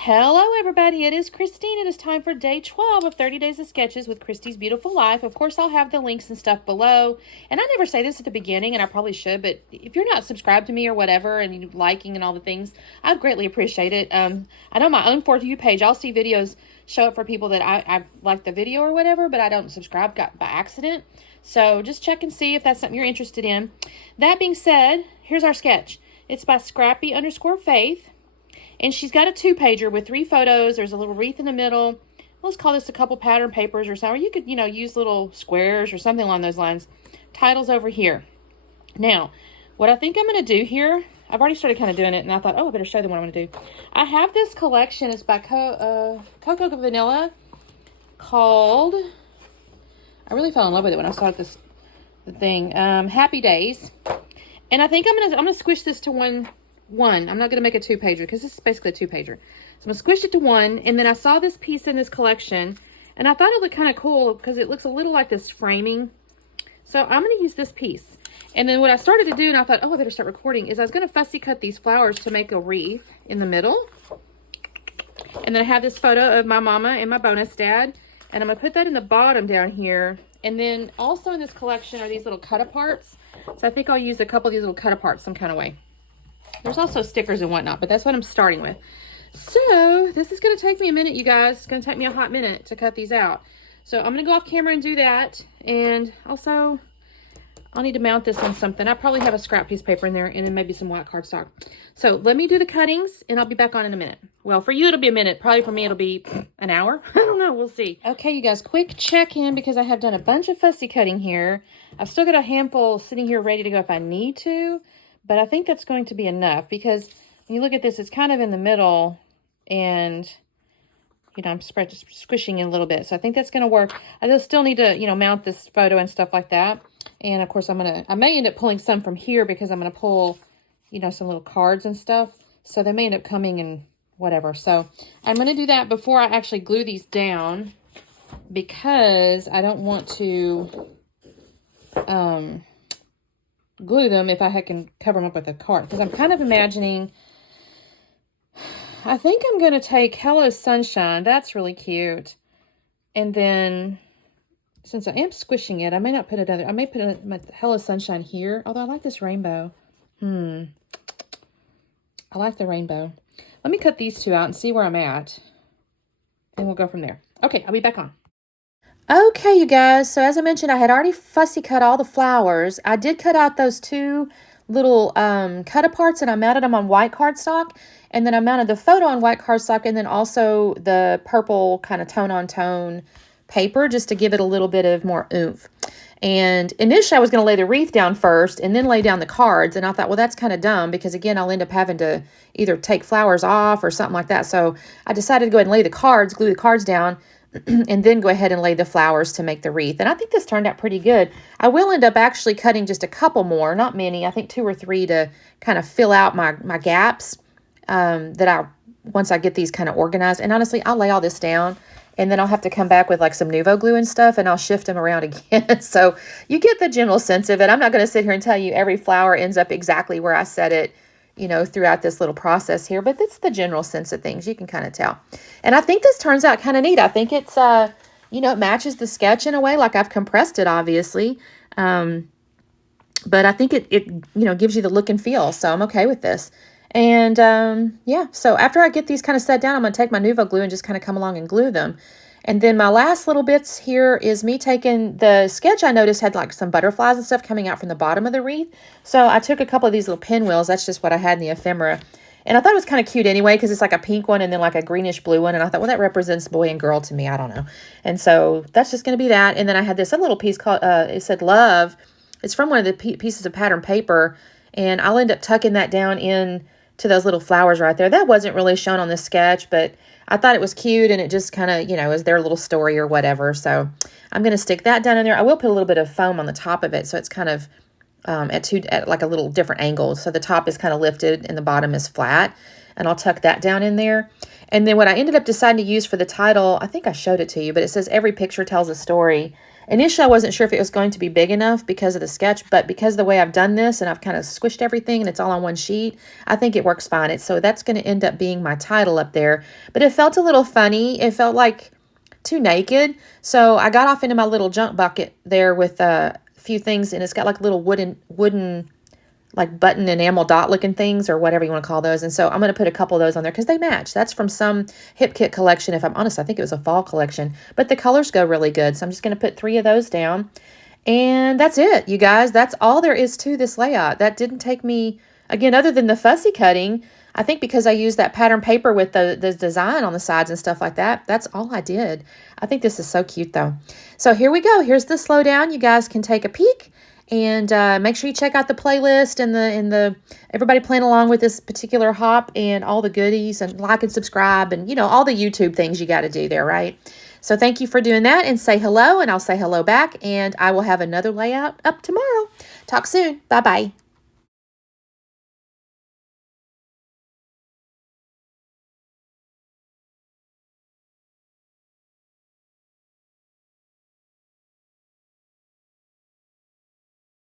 Hello, everybody. It is Christine. It is time for day 12 of 30 Days of Sketches with Christy's Beautiful Life. Of course, I'll have the links and stuff below. And I never say this at the beginning, and I probably should, but if you're not subscribed to me or whatever and you liking and all the things, I greatly appreciate it. I know my own For You page, I'll see videos show up for people that I like the video or whatever, but I don't subscribe by accident. So just check and see if that's something you're interested in. That being said, here's our sketch. It's by Scrappy_Faith. And she's got a 2-pager with 3 photos. There's a little wreath in the middle. Let's call this a couple pattern papers or something. Or you could, use little squares or something along those lines. Titles over here. Now, what I think I'm going to do here, I've already started kind of doing it, and I thought, I better show them what I'm going to do. I have this collection. It's by Coco Vanilla called, I really fell in love with it when I started the thing, Happy Days. And I think I'm gonna squish this to one. I'm not going to make a 2-pager because this is basically a 2-pager. So I'm going to squish it to 1. And then I saw this piece in this collection and I thought it looked kind of cool because it looks a little like this framing. So I'm going to use this piece. And then what I started to do, and I thought, I better start recording, is I was going to fussy cut these flowers to make a wreath in the middle. And then I have this photo of my mama and my bonus dad. And I'm going to put that in the bottom down here. And then also in this collection are these little cut-aparts. So I think I'll use a couple of these little cut-aparts some kind of way. There's also stickers and whatnot, but that's what I'm starting with. So this is going to take me a minute, you guys. It's going to take me a hot minute to cut these out. So I'm going to go off camera and do that. And also, I'll need to mount this on something. I probably have a scrap piece of paper in there and then maybe some white cardstock. So let me do the cuttings and I'll be back on in a minute. Well, for you, it'll be a minute. Probably for me, it'll be an hour. I don't know. We'll see. Okay, you guys, quick check-in because I have done a bunch of fussy cutting here. I've still got a handful sitting here ready to go if I need to. But I think that's going to be enough because when you look at this, it's kind of in the middle and, I'm squishing it a little bit. So I think that's going to work. I just still need to, mount this photo and stuff like that. And of course, I may end up pulling some from here because I'm going to pull, some little cards and stuff. So they may end up coming and whatever. So I'm going to do that before I actually glue these down because I don't want to, glue them if I can cover them up with a card. Because I'm kind of imagining, I think I'm going to take Hello Sunshine. That's really cute. And then, since I am squishing it, I may not put it I may put my Hello Sunshine here. Although I like this rainbow. I like the rainbow. Let me cut these 2 out and see where I'm at. And we'll go from there. Okay, I'll be back on. Okay, you guys, so as I mentioned, I had already fussy cut all the flowers. I did cut out those 2 little cut-aparts, and I mounted them on white cardstock. And then I mounted the photo on white cardstock, and then also the purple kind of tone-on-tone paper, just to give it a little bit of more oomph. And initially, I was going to lay the wreath down first, and then lay down the cards. And I thought, well, that's kind of dumb, because again, I'll end up having to either take flowers off or something like that. So I decided to go ahead and lay the cards, glue the cards down, and then go ahead and lay the flowers to make the wreath. And I think this turned out pretty good. I will end up actually cutting just a couple more, not many, I think 2 or 3 to kind of fill out my gaps once I get these kind of organized. And honestly, I'll lay all this down and then I'll have to come back with like some Nuvo glue and stuff and I'll shift them around again. So you get the general sense of it. I'm not going to sit here and tell you every flower ends up exactly where I set it, throughout this little process here, but that's the general sense of things. You can kind of tell. And I think this turns out kind of neat. I think it's, it matches the sketch in a way, like I've compressed it, obviously. But I think it gives you the look and feel. So I'm okay with this. And, yeah, so after I get these kind of set down, I'm going to take my Nuvo glue and just kind of come along and glue them. And then my last little bits here is me taking the sketch. I noticed had like some butterflies and stuff coming out from the bottom of the wreath. So I took a couple of these little pinwheels. That's just what I had in the ephemera. And I thought it was kind of cute anyway, because it's like a pink one and then like a greenish blue one. And I thought, well, that represents boy and girl to me. I don't know. And so that's just going to be that. And then I had this other little piece called, it said love. It's from one of the pieces of pattern paper. And I'll end up tucking that down in to those little flowers right there. That wasn't really shown on the sketch, but I thought it was cute, and it just kind of, is their little story or whatever. So I'm going to stick that down in there. I will put a little bit of foam on the top of it, so it's kind of at like a little different angle. So the top is kind of lifted and the bottom is flat, and I'll tuck that down in there. And then what I ended up deciding to use for the title, I think I showed it to you, but it says every picture tells a story. Initially, I wasn't sure if it was going to be big enough because of the sketch, but because of the way I've done this and I've kind of squished everything and it's all on one sheet, I think it works fine. So that's going to end up being my title up there. But it felt a little funny. It felt like too naked. So I got off into my little junk bucket there with a few things, and it's got like little wooden like button enamel dot looking things or whatever you want to call those. And so I'm going to put a couple of those on there because they match. That's from some Hip Kit collection. If I'm honest, I think it was a fall collection, but the colors go really good. So I'm just going to put 3 of those down. And that's it, you guys. That's all there is to this layout. That didn't take me, again, other than the fussy cutting, I think because I used that pattern paper with the design on the sides and stuff like that, that's all I did. I think this is so cute, though. So here we go. Here's the slowdown. You guys can take a peek. And make sure you check out the playlist and the everybody playing along with this particular hop and all the goodies, and like and subscribe and, you know, all the YouTube things you got to do there, right? So thank you for doing that, and say hello, and I'll say hello back, and I will have another layout up tomorrow. Talk soon. Bye-bye.